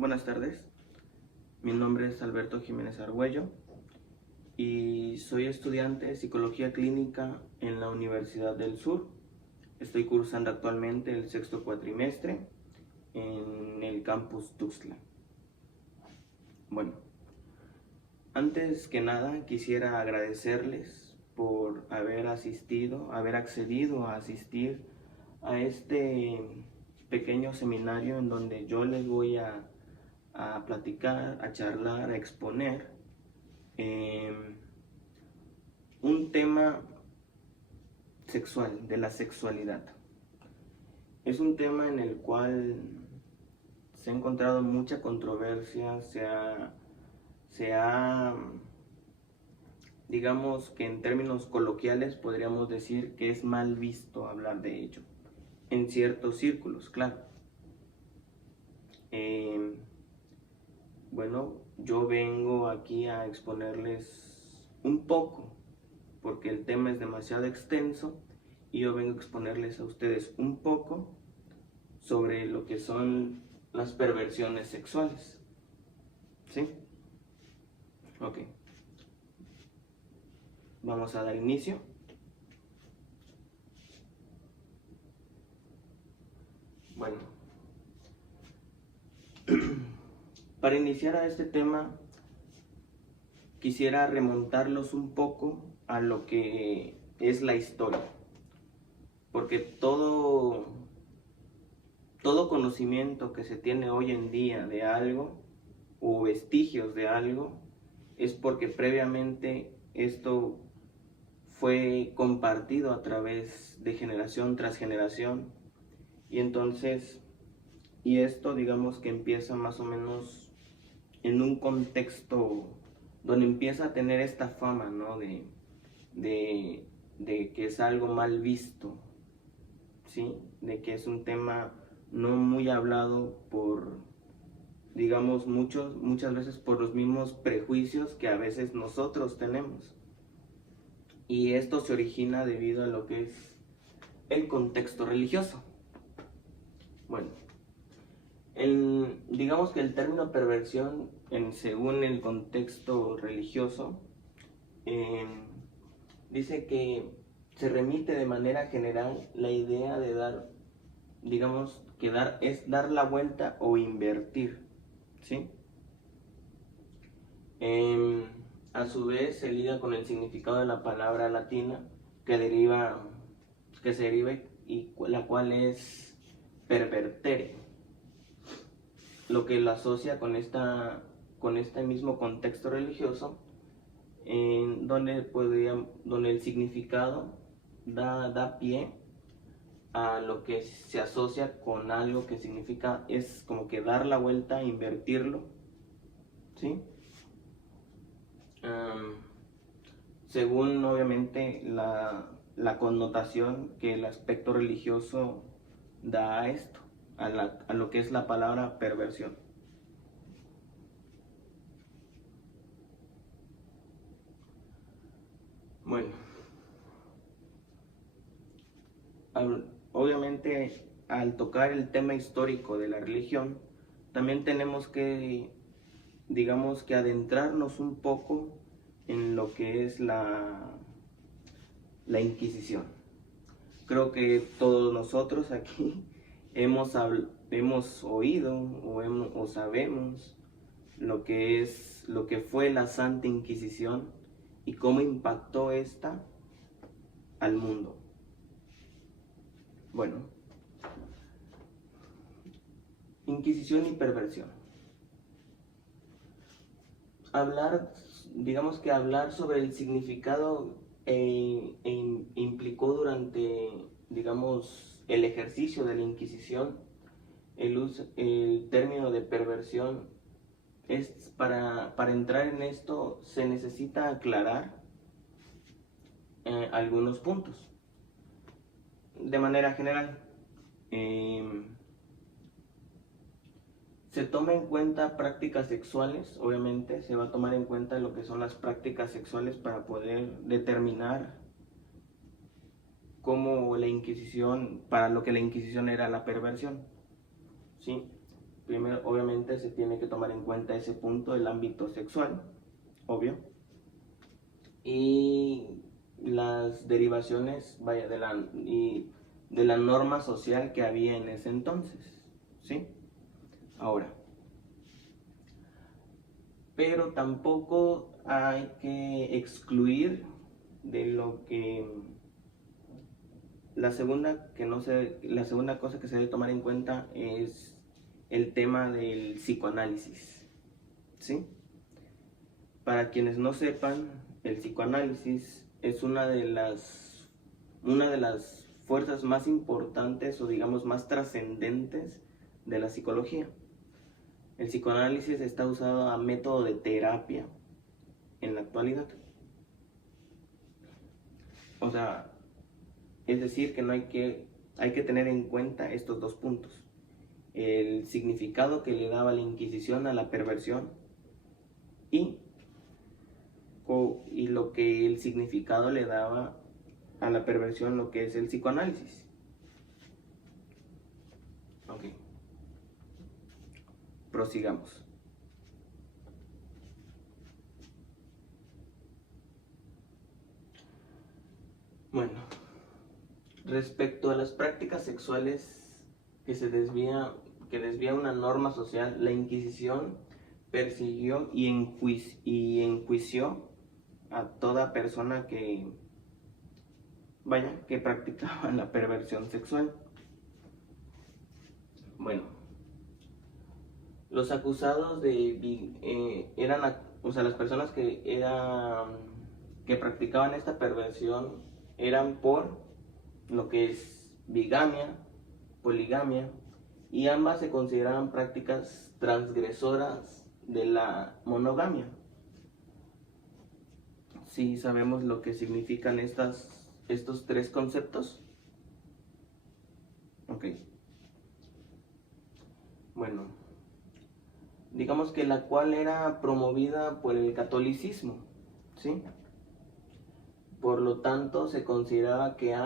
Buenas tardes, mi nombre es Alberto Jiménez Argüello y soy estudiante de Psicología Clínica en la Universidad del Sur. Estoy cursando actualmente el sexto cuatrimestre en el campus Tuxtla. Bueno, antes que nada quisiera agradecerles por haber accedido a asistir a este pequeño seminario en donde yo les voy a platicar, a charlar, a exponer un tema sexual, de la sexualidad. Es un tema en el cual se ha encontrado mucha controversia, digamos que en términos coloquiales podríamos decir que es mal visto hablar de ello, en ciertos círculos, claro. Bueno, yo vengo aquí a exponerles un poco, porque el tema es demasiado extenso, y yo vengo a exponerles a ustedes un poco sobre lo que son las perversiones sexuales. ¿Sí? Ok. Vamos a dar inicio. Bueno. Para iniciar a este tema, quisiera remontarlos un poco a lo que es la historia, porque todo conocimiento que se tiene hoy en día de algo, o vestigios de algo, es porque previamente esto fue compartido a través de generación tras generación, y esto digamos que empieza más o menos en un contexto donde empieza a tener esta fama, ¿no? de que es algo mal visto, ¿sí? De que es un tema no muy hablado por, digamos, muchas veces por los mismos prejuicios que a veces nosotros tenemos. Y esto se origina debido a lo que es el contexto religioso. Bueno, digamos que el término perversión, según el contexto religioso, dice que se remite de manera general la idea de dar, digamos que es dar la vuelta o invertir, ¿sí? A su vez se liga con el significado de la palabra latina que se deriva y la cual es pervertere, lo que lo asocia con este mismo contexto religioso, donde el significado da pie a lo que se asocia con algo que significa, es como que dar la vuelta, invertirlo, ¿sí? Según obviamente la connotación que el aspecto religioso da a esto, a lo que es la palabra perversión. Bueno, obviamente al tocar el tema histórico de la religión, también tenemos que, digamos que adentrarnos un poco en lo que es la Inquisición. Creo que todos nosotros aquí hemos oído o sabemos lo que fue la Santa Inquisición y cómo impactó esta al mundo. Bueno, Inquisición y perversión. Digamos que hablar sobre el significado implicó durante, digamos, el ejercicio de la Inquisición, el término de perversión. Para entrar en esto se necesita aclarar algunos puntos. De manera general, se toma en cuenta prácticas sexuales, obviamente se va a tomar en cuenta lo que son las prácticas sexuales para poder determinar cómo para lo que la Inquisición era la perversión, ¿sí? primero obviamente se tiene que tomar en cuenta ese punto, el ámbito sexual, obvio, y las derivaciones, vaya, de la norma social que había en ese entonces, ¿sí? Ahora, pero tampoco hay que excluir de lo que la segunda cosa que se debe tomar en cuenta es el tema del psicoanálisis, ¿sí? Para quienes no sepan, el psicoanálisis es una de las fuerzas más importantes o digamos más trascendentes de la psicología. El psicoanálisis está usado a método de terapia en la actualidad. O sea, es decir que hay que tener en cuenta estos dos puntos. El significado que le daba la Inquisición a la perversión y lo que el significado le daba a la perversión, lo que es el psicoanálisis. Ok. Prosigamos. Bueno, respecto a las prácticas sexuales que desvía una norma social, la Inquisición persiguió y enjuició a toda persona que practicaba la perversión sexual. Bueno, los acusados eran, las personas que practicaban esta perversión eran por lo que es bigamia, poligamia, y ambas se consideraban prácticas transgresoras de la monogamia. ¿Sí sabemos lo que significan estos tres conceptos? Ok. Bueno, digamos que la cual era promovida por el catolicismo, ¿sí? Por lo tanto, se consideraba que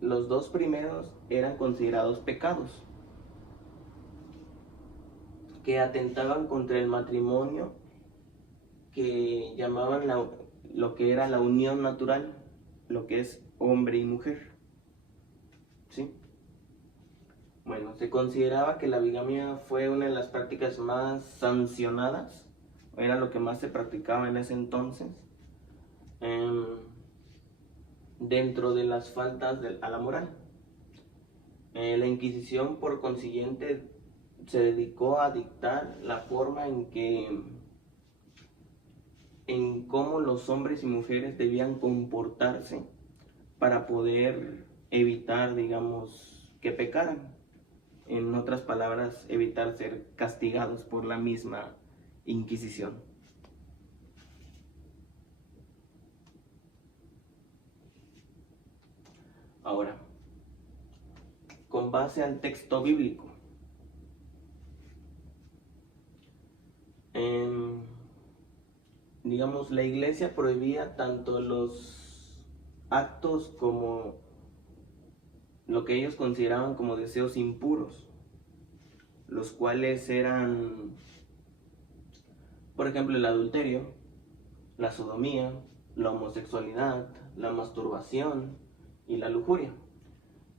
los dos primeros eran considerados pecados, que atentaban contra el matrimonio, que llamaban lo que era la unión natural, lo que es hombre y mujer, ¿sí? Bueno, se consideraba que la bigamia fue una de las prácticas más sancionadas, era lo que más se practicaba en ese entonces, dentro de las faltas a la moral. La Inquisición, por consiguiente, se dedicó a dictar la forma en cómo los hombres y mujeres debían comportarse para poder evitar, digamos, que pecaran. En otras palabras, evitar ser castigados por la misma Inquisición. Ahora, con base al texto bíblico, digamos, la Iglesia prohibía tanto los actos como lo que ellos consideraban como deseos impuros, los cuales eran, por ejemplo, el adulterio, la sodomía, la homosexualidad, la masturbación y la lujuria.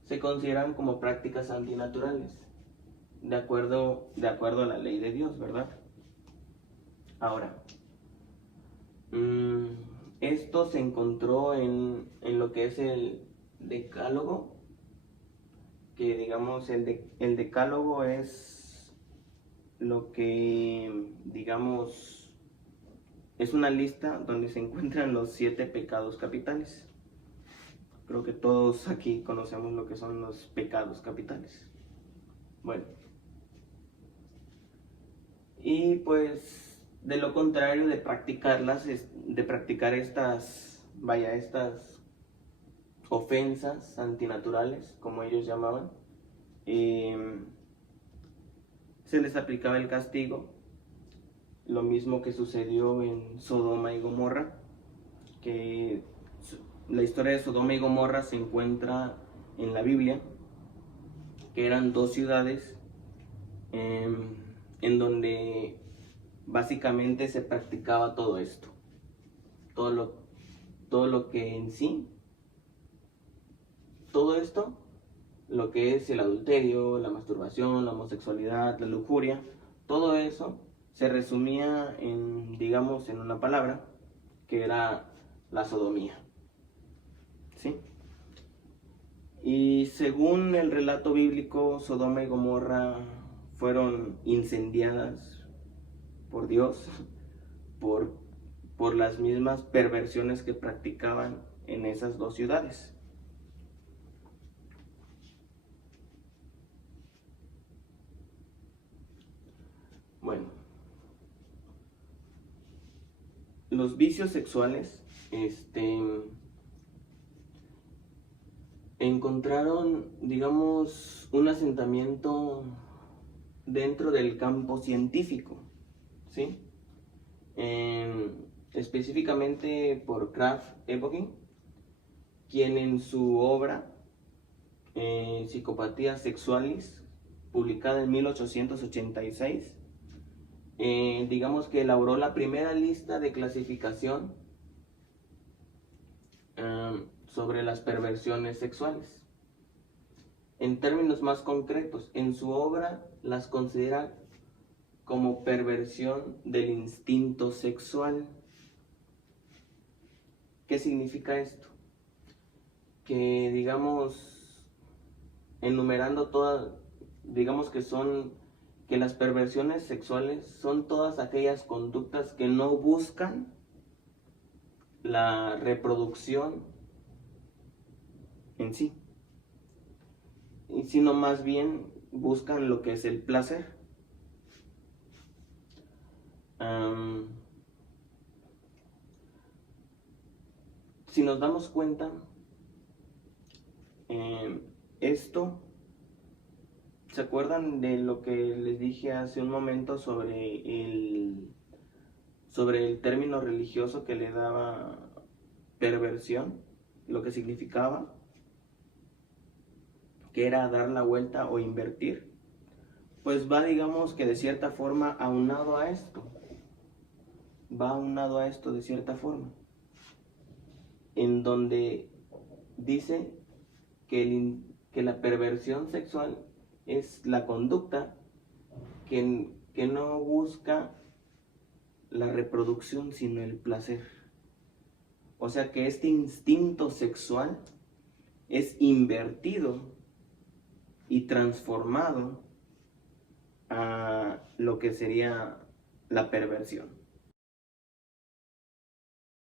Se consideran como prácticas antinaturales, de acuerdo a la ley de Dios, ¿verdad? Ahora, esto se encontró en lo que es el Decálogo, que digamos el Decálogo es lo que, digamos, es una lista donde se encuentran los 7 pecados capitales. Creo que todos aquí conocemos lo que son los pecados capitales. Bueno, y pues de lo contrario de practicar estas ofensas antinaturales, como ellos llamaban, se les aplicaba el castigo, lo mismo que sucedió en Sodoma y Gomorra, que la historia de Sodoma y Gomorra se encuentra en la Biblia, que eran 2 ciudades en donde básicamente se practicaba todo esto, todo lo que en sí, todo esto, lo que es el adulterio, la masturbación, la homosexualidad, la lujuria, todo eso se resumía en, digamos, en una palabra, que era la sodomía, ¿sí? Y según el relato bíblico, Sodoma y Gomorra fueron incendiadas por Dios, por, por las mismas perversiones que practicaban en esas dos ciudades. Bueno, los vicios sexuales, encontraron, digamos, un asentamiento dentro del campo científico, ¿sí? Específicamente por Krafft Ebing, quien en su obra Psicopathia Sexualis, publicada en 1886, digamos que elaboró la primera lista de clasificación sobre las perversiones sexuales. En términos más concretos, en su obra las considera como perversión del instinto sexual. ¿Qué significa esto? Que, digamos, enumerando todas, digamos que las perversiones sexuales son todas aquellas conductas que no buscan la reproducción en sí, sino más bien buscan lo que es el placer. Si nos damos cuenta, esto, ¿se acuerdan de lo que les dije hace un momento sobre el término religioso que le daba perversión? Lo que significaba, que era dar la vuelta o invertir. Pues va, digamos que de cierta forma aunado a esto. Va aunado a esto de cierta forma. En donde dice que la perversión sexual es la conducta que no busca la reproducción sino el placer. O sea que este instinto sexual es invertido y transformado a lo que sería la perversión.